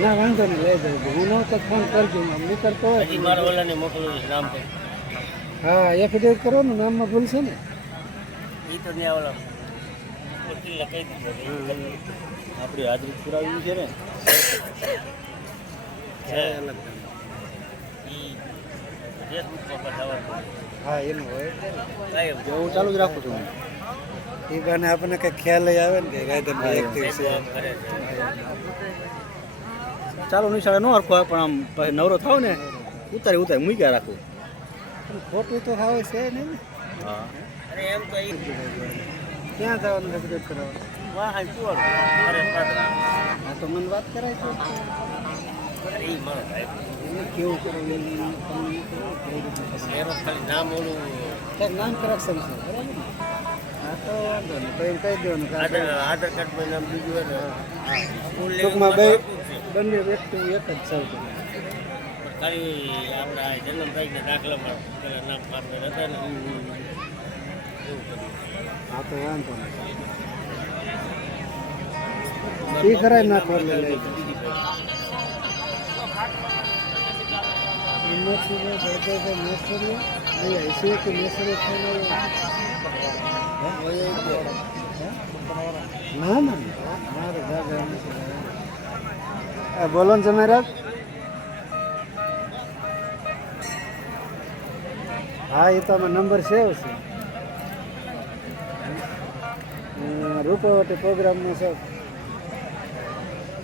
ના વાંધો નહીં લઈ જાઉં હું ન તો ફોન કરજો આમ નીકળતો હોય મારા ઓલાને મોકલું નામ પર હા એફિડેવિટ કરો ને નામમાં ભૂલ છે ને એ તો ત્યાં ઓલા વકીલને કહી દીધું આપણી હાજરી પુરાવી છે ને હા એનું હોય હું ચાલુ જ રાખું છું એ બાને આપણને કંઈક ખ્યાલ આવે ને કે ગાયધનમાં એક્ટિવ છે ચાલુ નિશાળે ન હરખો હોય પણ આમ પછી નવરો થાવ ને ઉતારી મૂક્યા રાખું ખોટું તો આવે છે નહીં ને હા અરે એમ તો ક્યાં જવાનું એફિડેવિટ કરાવવાનું વાહ હા શું અરે હા તો મને વાત કરાય તો એ મારો ભાઈ એને કેવું કરવું એનું તમને એનો ખાલી નામ ઓલું કંઈક નામ કરેક્શન છે બરાબર ને હા તો વાંધો નહીં તો એમ કહી દેવાનું કે આધાર કાર્ડમાં નામ બીજું હોય ને ટૂંકમાં બે બંને વ્યક્તિ એક જ સૌ ખાલી આપણા જન્મ તારીખના દાખલામાં પેલા નામ આપણે હતા ને હા તો વાંધો નહીં એ કરાય નાખો એટલે લઈ ના ના મારે બોલો ને જમેરાજ હા એ તો આમાં નંબર સેવ છે રૂપાવટી પ્રોગ્રામનો છે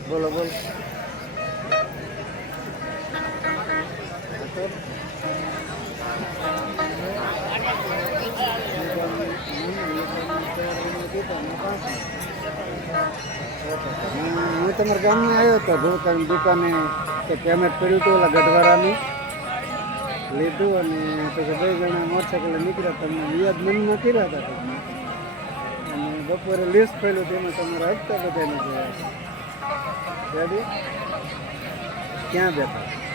બોલો બોલો હું તમારા ગામમાં આવ્યો હતો ભૂલકાની દુકાને કે પેમેન્ટ કર્યું હતું ઓલા ગઢવાળાનું લીધું અને પછી 2 જણા મોટરસાઇકલ નીકળ્યા તમને યાદ મનમાં કર્યા હતા ટૂંકમાં અને બપોરે લિસ્ટ ખોલ્યું તેમાં તમારા હપ્તા બધાને જોયા રેડી ક્યાં બેઠા